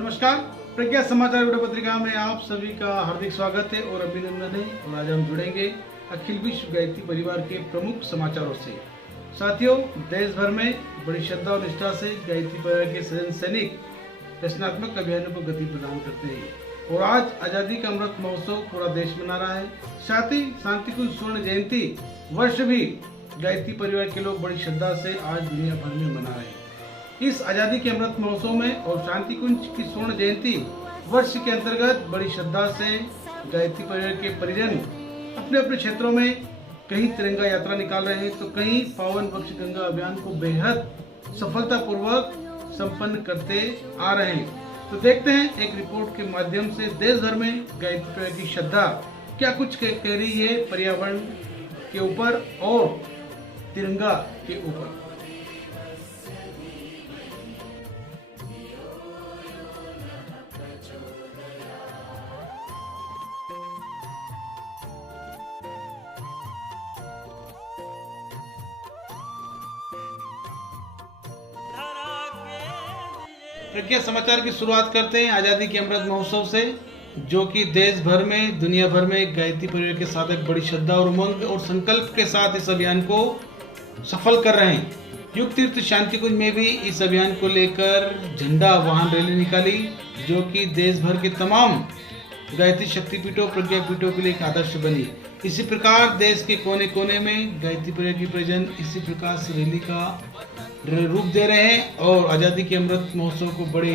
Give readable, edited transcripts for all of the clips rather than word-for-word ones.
नमस्कार, प्रज्ञा समाचार वीडियो पत्रिका में आप सभी का हार्दिक स्वागत है और अभिनंदन है। और आज हम जुड़ेंगे अखिल विश्व गायत्री परिवार के प्रमुख समाचारों से। साथियों, देश भर में बड़ी श्रद्धा और निष्ठा से गायत्री परिवार के सजन सैनिक रचनात्मक अभियानों को गति प्रदान करते हैं और आज आजादी का अमृत महोत्सव पूरा देश मना रहा है। साथ ही शांति कुंज स्वर्ण जयंती वर्ष भी गायत्री परिवार के लोग बड़ी श्रद्धा से आज दुनिया भर में मना रहे हैं। इस आजादी के अमृत महोत्सव में और शांति कुंज की स्वर्ण जयंती वर्ष के अंतर्गत बड़ी श्रद्धा से गायत्री परिवार के परिजन अपने अपने क्षेत्रों में कहीं तिरंगा यात्रा निकाल रहे हैं तो कहीं पावन पक्ष गंगा अभियान को बेहद सफलतापूर्वक संपन्न करते आ रहे हैं। तो देखते हैं एक रिपोर्ट के माध्यम से देश भर में गायत्री परिवार की श्रद्धा क्या कुछ कह रही है पर्यावरण के ऊपर और तिरंगा के ऊपर। प्रज्ञा समाचार की शुरुआत करते हैं आजादी के अमृत महोत्सव से, जो कि देश भर में दुनिया भर में गायत्री परिवार के साधक बड़ी श्रद्धा और उमंग और संकल्प के साथ इस अभियान को सफल कर रहे हैं। युग तीर्थ शांति कुंज में भी इस अभियान को लेकर झंडा वाहन रैली निकाली, जो कि देश भर के तमाम गायत्री शक्तिपीठों प्रज्ञापीठों के लिए एक आदर्श बनी। इसी प्रकार देश के कोने कोने में गायत्री परिवार की परिजन इसी प्रकार से रैली का रूप दे रहे हैं और आजादी के अमृत महोत्सव को बड़े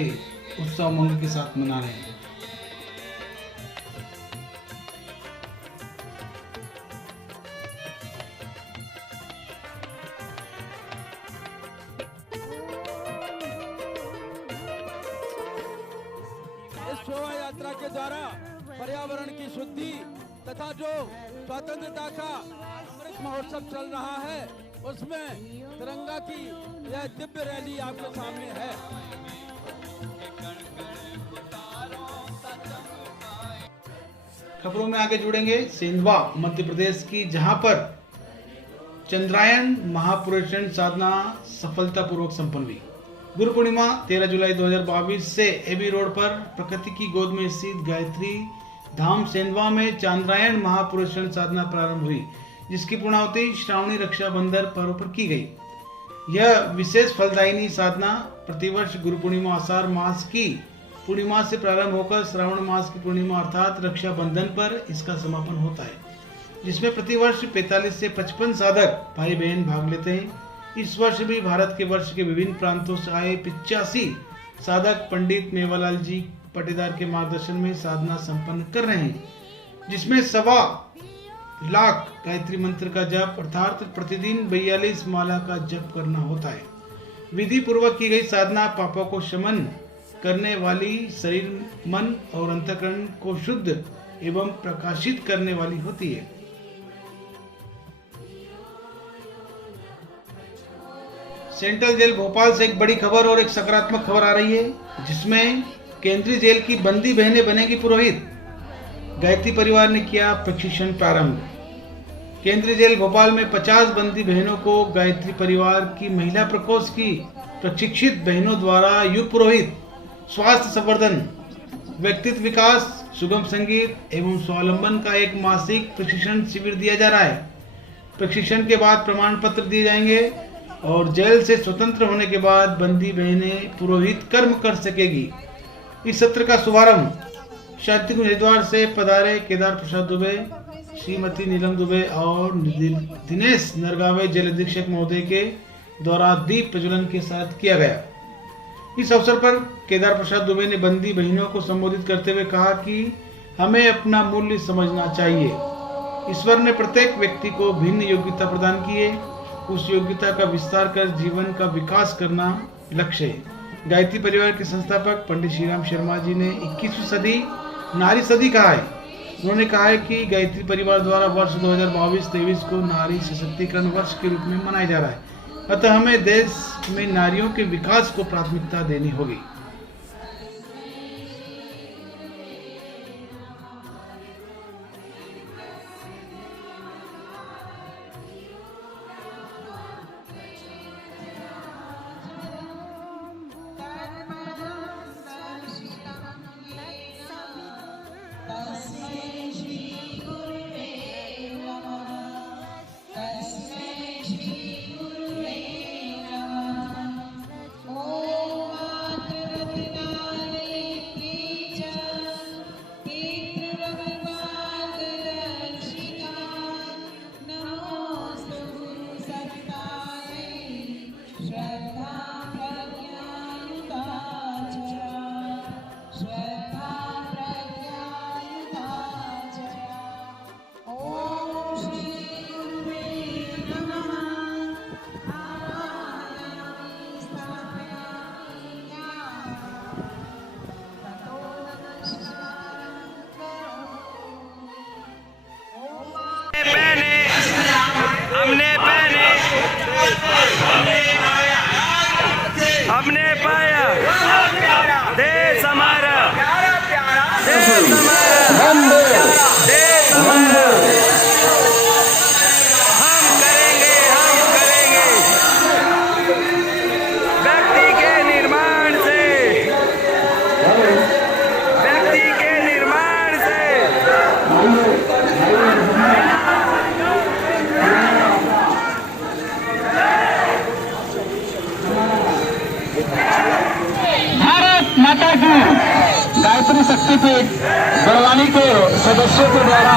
उत्साह उमंग के साथ मना रहे हैं। इस शोभा यात्रा के द्वारा पर्यावरण की शुद्धि तथा जो स्वतंत्रता का अमृत महोत्सव चल रहा है उसमें तिरंगा की यह दिव्य रैली आपके सामने है। खबरों में आगे जुड़ेंगे सेंधवा मध्य प्रदेश की, जहां पर चंद्रायन महापुरुषण साधना सफलतापूर्वक संपन्न हुई। गुरु पूर्णिमा 13 जुलाई 2022 से एबी रोड पर प्रकृति की गोद में स्थित गायत्री धाम सेंधवा में चंद्रायन महापुरुषण साधना प्रारंभ हुई, जिसकी पूर्णाहुति श्रावणी रक्षाबंधन पर्व पर की गई। यह विशेष फलदायिनी साधना प्रतिवर्ष गुरु पूर्णिमा आषाढ़ मास की पूर्णिमा से प्रारंभ होकर श्रावण मास की पूर्णिमा अर्थात रक्षाबंधन पर इसका समापन होता है, जिसमें प्रतिवर्ष 45 से 55 साधक भाई बहन भाग लेते हैं। इस वर्ष भी भारत के वर्ष के विभिन्न प्रांतों से आए 85 साधक पंडित मेवालाल जी पटेदार के मार्गदर्शन में साधना संपन्न कर रहे हैं, जिसमें 1.25 लाख गायत्री मंत्र का जप अर्थात प्रतिदिन 42 माला का जप करना होता है। विधि पूर्वक की गई साधना पापों को शमन करने वाली, शरीर मन और अंतःकरण को शुद्ध एवं प्रकाशित करने वाली होती है। सेंट्रल जेल भोपाल से एक बड़ी खबर और एक सकारात्मक खबर आ रही है, जिसमें केंद्रीय जेल की बंदी बहनें बनेगी पुरोहित। गायत्री परिवार ने किया प्रशिक्षण प्रारंभ। केंद्रीय जेल भोपाल में 50 बंदी बहनों को गायत्री परिवार की महिला प्रकोष्ठ की प्रशिक्षित बहनों द्वारा युग पुरोहित, स्वास्थ्य संवर्धन, व्यक्तित्व विकास, सुगम संगीत एवं स्वावलंबन का एक मासिक प्रशिक्षण शिविर दिया जा रहा है। प्रशिक्षण के बाद प्रमाण पत्र दिए जाएंगे और जेल से स्वतंत्र होने के बाद बंदी बहनें पुरोहित कर्म कर सकेगी। इस सत्र का शुभारंभ शांति कुंज हरिद्वार से पधारे केदार प्रसाद दुबे, श्रीमती नीलम दुबे और दिनेश नरगावे जेल अधीक्षक महोदय के द्वारा दीप प्रज्वलन के साथ किया गया। इस अवसर पर केदार प्रसाद दुबे ने बंदी बहनों को संबोधित करते हुए कहा कि हमें अपना मूल्य समझना चाहिए। ईश्वर ने प्रत्येक व्यक्ति को भिन्न योग्यता प्रदान की है, उस योग्यता का विस्तार कर जीवन का विकास करना लक्ष्य है। गायत्री परिवार के संस्थापक पंडित श्रीराम शर्मा जी ने 21वीं सदी नारी सदी कहा है। उन्होंने कहा है कि गायत्री परिवार द्वारा वर्ष 2022-23 को नारी सशक्तिकरण वर्ष के रूप में मनाया जा रहा है, अतः हमें देश में नारियों के विकास को प्राथमिकता देनी होगी। हमने पाया देश हमारा, देश हमारा, देश हमारा। हम करेंगे व्यक्ति के निर्माण से, व्यक्ति के निर्माण से। भारत माता की गायत्री शक्तिपीठ बड़वानी के सदस्यों के द्वारा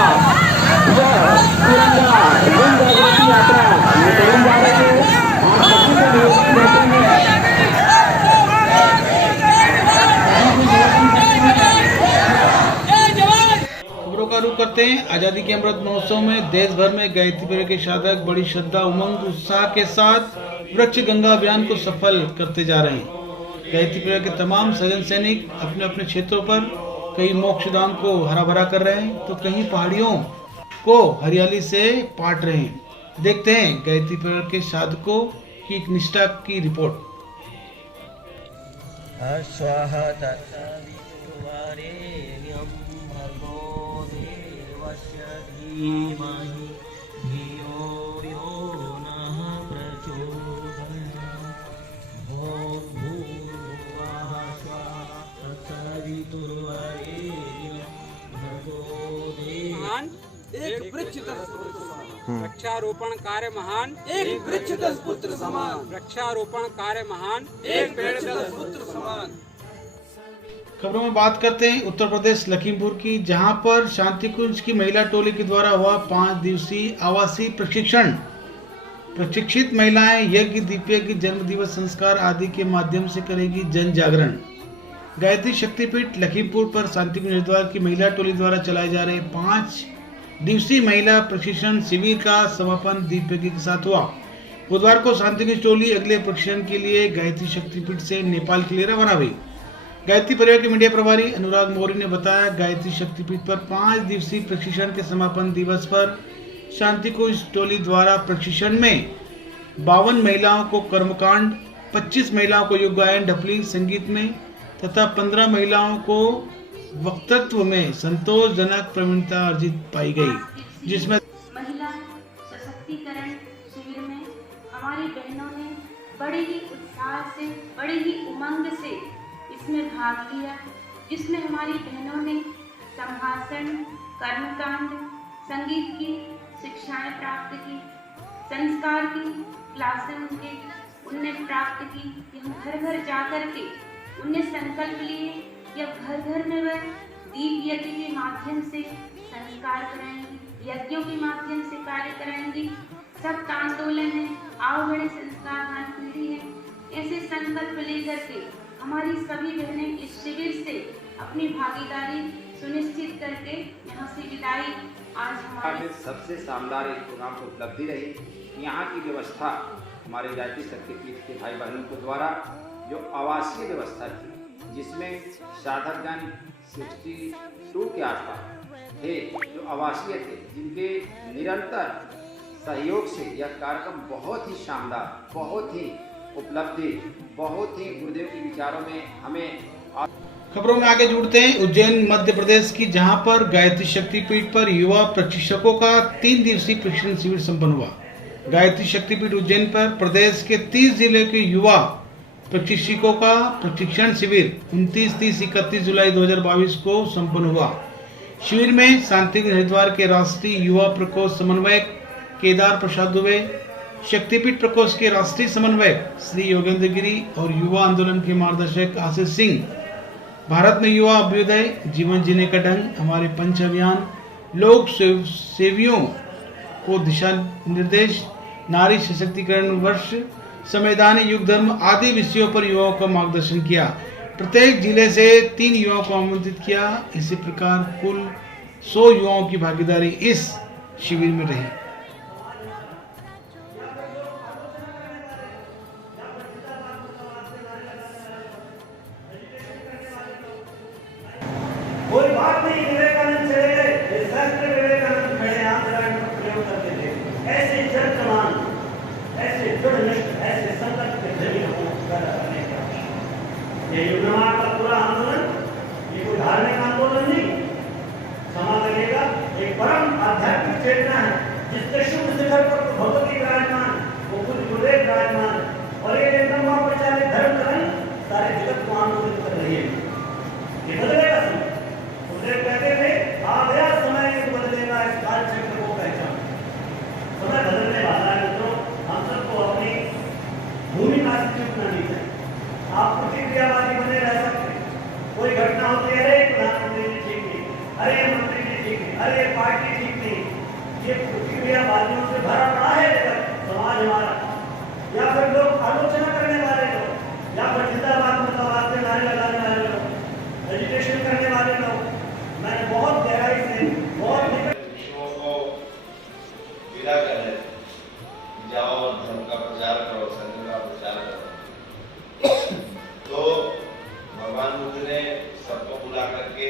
यह तिरंगा जन जागृति यात्रा निकाली जा रही है। आप सभी को निवेदन करते हैं। खबरों का रुख करते हैं। आजादी के अमृत महोत्सव में देश भर में गायत्री पर्व के साधक बड़ी श्रद्धा, उमंग, उत्साह के साथ वृक्ष गंगा अभियान को सफल करते जा रहे हैं। गायत्री पर्व के तमाम सजन सैनिक अपने अपने क्षेत्रों पर कई मोक्ष धाम को हरा भरा कर रहे हैं तो कहीं पहाड़ियों को हरियाली से पाट रहे हैं। देखते हैं गायत्री पर्व के साधकों की निष्ठा की रिपोर्ट। एक वृक्ष 10 पुत्र समान, वृक्षारोपण कार्य महान, एक वृक्ष 10 पुत्र समान, वृक्षारोपण कार्य महान, एक पेड़ 10 पुत्र समान। खबरों में बात करते हैं उत्तर प्रदेश लखीमपुर की, जहां पर शांति कुंज की महिला टोली के द्वारा हुआ 5 दिवसीय आवासीय प्रशिक्षण। प्रशिक्षित महिलाएं यज्ञ, दीपयज्ञ, जन्म दिवस संस्कार आदि के माध्यम से करेगी जन जागरण। गायत्री शक्तिपीठ लखीमपुर पर शांति कुंज हरिद्वार की महिला टोली द्वारा चलाए जा रहे 5 दिवसीय महिला प्रशिक्षण शिविर का समापन दीपयज्ञ के साथ हुआ। बुधवार को शांति कुंज टोली अगले प्रशिक्षण के लिए गायत्री शक्तिपीठ से नेपाल के लिए रवाना हुई। गायत्री परिवार के मीडिया प्रभारी अनुराग मौर्य ने बताया, गायत्री शक्तिपीठ पर 5 दिवसीय प्रशिक्षण के समापन दिवस पर शांति कुंज टोली द्वारा प्रशिक्षण में 52 महिलाओं को कर्मकांड, 25 महिलाओं को योग गायन, ढपली संगीत में तथा 15 महिलाओं को वक्तृत्व में संतोषजनक प्रवीणता अर्जित पाई गई, जिसमें महिला सशक्तिकरण शिविर में हमारी बहनों ने बड़े ही उत्साह से, बड़े ही उमंग से इसमें भाग लिया, जिसमें हमारी बहनों ने संभाषण, कर्मकांड, संगीत की शिक्षाएं प्राप्त की, संस्कार की क्लासें उनने प्राप्त की कि हम घर घर जा कर के उनने संकल्प लिए कि अब घर घर में वह दीप यज्ञ के माध्यम से संस्कार कराएंगी, यज्ञों के माध्यम से कार्य कराएंगी। सप्त आंदोलन है, आओ बड़े संस्कारवान पीढ़ी है, ऐसे संकल्प लेकर के हमारी सभी बहनें इस शिविर से अपनी भागीदारी सुनिश्चित करके यहाँ से विदाई आज हमारे सबसे शानदार एक प्रोग्राम की उपलब्धि रही। यहाँ की व्यवस्था हमारे गायत्री शक्तिपीठ के भाई बहनों के द्वारा जो आवासीय व्यवस्था थी, जिसमें साधकगण 62 के आसपास थे जो आवासीय थे, जिनके निरंतर सहयोग से यह कार्यक्रम बहुत ही शानदार, बहुत ही उपलब्धि, बहुत ही गुरुदेव के विचारों में हमें। खबरों में आगे जुड़ते हैं उज्जैन मध्य प्रदेश की, जहां पर गायत्री शक्तिपीठ पर युवा प्रशिक्षकों का 3 दिवसीय प्रशिक्षण शिविर संपन्न हुआ। गायत्री शक्तिपीठ उज्जैन पर प्रदेश के 30 जिले के युवा प्रशिक्षकों का प्रशिक्षण शिविर 29, 30, 31 जुलाई 2022 को संपन्न हुआ। शिविर में शांति कुंज हरिद्वार के राष्ट्रीय युवा प्रकोष्ठ समन्वयक केदार प्रसाद दुबे, शक्तिपीठ प्रकोष्ठ के राष्ट्रीय समन्वयक श्री योगेंद्र गिरी और युवा आंदोलन के मार्गदर्शक आशीष सिंह, भारत में युवा अभ्युदय, जीवन जीने का ढंग, हमारे पंच अभियान, लोक सेवियों को दिशा निर्देश, नारी सशक्तिकरण वर्ष, संवैधानिक युग धर्म आदि विषयों पर युवाओं का मार्गदर्शन किया। प्रत्येक जिले से 3 युवाओं को आमंत्रित किया। इसी प्रकार कुल 100 युवाओं की भागीदारी इस शिविर में रही। कोई बात नहीं, विवेकानंद चले गए, ये शास्त्र विवेकानंद खड़े आंदोलन का प्रयोग करते थे। ऐसे जड़ जवान, ऐसे दृढ़निष्ठ, ऐसे संकल्प के जरिए हम पैदा करने का ये युग निर्माण का पूरा आंदोलन, ये कोई धार्मिक आंदोलन नहीं, क्षमा करिएगा, एक परम आध्यात्मिक चेतना है जिसके शुभ शिखर पर भगवती विराजमान, वो खुद गुरुदेव विराजमान, और ये एकदम परिचालित धर्म तरंग सारे जगत को आंदोलित कर रही है। ये बदलेगा समय, कहते थे आ गया समय के बदलेगा, इस काल चक्र को पहचान। समय बदलने वाला है मित्रों, हम सबको अपनी भूमिका से चूकना नहीं चाहिए। आप प्रतिक्रियावादी बने रह सकते, कोई घटना होती है, अरे प्रधानमंत्री जी ठीक नहीं, अरे मंत्री जी ठीक नहीं, अरे पार्टी ठीक नहीं, ये प्रतिक्रियावादियों से भरा पड़ा है समाज हमारा। या फिर लोग आलोचना करने वाले लोग, या फिर जिंदाबाद मुर्दाबाद के नारे लगाने वाले लोग, एजुकेशन करने वाले लोग। मैंने बहुत गहराई से बहुत विषयों को विदा कर रहे थे, जाओ धर्म का प्रचार करो, सत्य का प्रचार करो। तो भगवान बुद्ध ने सबको बुला करके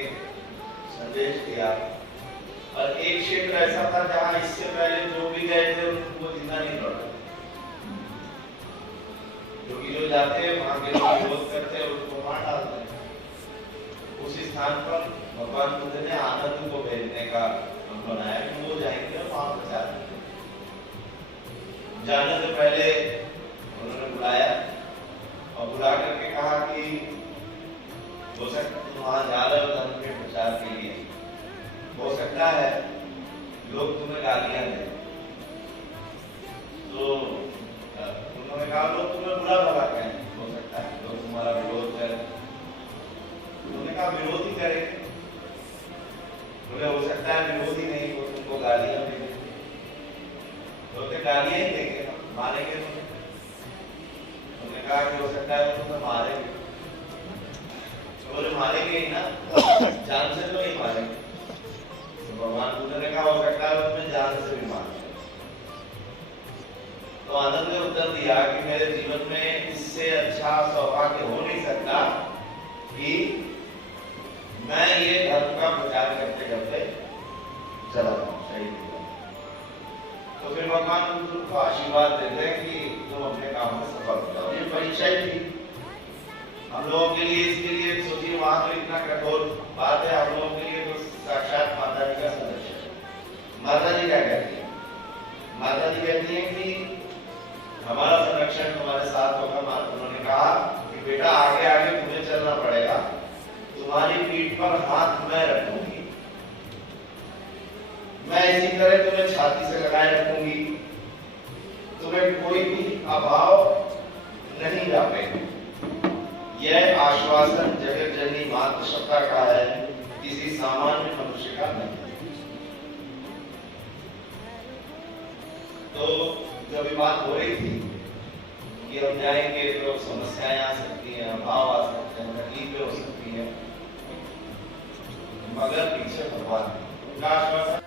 संदेश दिया, और एक क्षेत्र ऐसा था जहाँ इससे पहले जो भी गए थे उनको जिंदा नहीं लौटा, क्योंकि जो जाते हैं वहाँ के लोग विरोध करते हैं, उनको मार डालते हैं। उसी स्थान पर भगवान बुद्ध ने आनंद को भेजने का हम बनाया कि वो जाएंगे और वहां प्रचार करेंगे। जाने से पहले उन्होंने बुलाया और बुला करके कहा कि हो सकता है तुम वहां जा रहे हो धर्म के प्रचार के लिए, हो सकता है लोग तुम्हें गालियां दें। तो उन्होंने कहा लोग तुम्हें बुरा भला कहें, हो सकता है लोग तुम्हारा विरोध करें। उन्होंने कहा विरोध ही करेंगे, बोले हो सकता है विरोध ही नहीं, वो तुमको गालियां देंगे, तो गालियां ही देंगे, मारेंगे तुम्हें। उन्होंने कहा कि हो सकता है तुम्हें मारेंगे, तो बोले मारेंगे ही ना, जान से तो नहीं मारेंगे। तो भगवान बुद्ध ने कहा हो सकता है तुम्हें जान से भी मारेंगे। तो आनंद ने उत्तर दिया कि मेरे जीवन में इससे अच्छा सौभाग्य हो नहीं सकता कि मैं ये धर्म का प्रचार करते करते चला जाऊं, शहीद हो जाऊं। तो फिर भगवान बुद्ध को आशीर्वाद देते हैं कि तुम अपने काम में सफल हो जाओ। ये परीक्षा ही थी हम लोगों के लिए। इसके लिए सोचिए वहां तो इतना कठोर बात है, हम लोगों के लिए तो साक्षात माता जी का संदेश है। माता जी क्या कहती है? माता जी कहती है कि हमारा संरक्षण तुम्हारे साथ होगा। उन्होंने कहा कि बेटा आगे आगे तुम्हें चलना पड़ेगा, तुम्हारी पीठ पर हाथ मैं रखूंगी, मैं इसी तरह तुम्हें छाती से लगाए रखूंगी, तुम्हें कोई भी अभाव नहीं व्यापेगा। यह आश्वासन जगत जननी मातृसत्ता का है, किसी सामान्य मनुष्य का नहीं। तो जब बात हो रही थी कि हम जाएंगे तो समस्याएं आ सकती हैं, अभाव आ सकते हैं, तकलीफें हो सकती हैं, मगर पीछे भगवान उनका आश्वासन।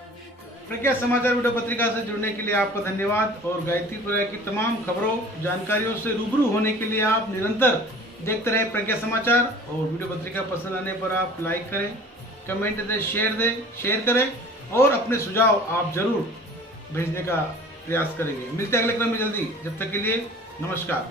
प्रज्ञा समाचार वीडियो पत्रिका से जुड़ने के लिए आपका धन्यवाद। और गायत्रीपुरा की तमाम खबरों जानकारियों से रूबरू होने के लिए आप निरंतर देखते रहे प्रज्ञा समाचार। और वीडियो पत्रिका पसंद आने पर आप लाइक करें, कमेंट दें, शेयर करें और अपने सुझाव आप जरूर भेजने का प्रयास करेंगे। मिलते हैं अगले क्रम में जल्दी, जब तक के लिए नमस्कार।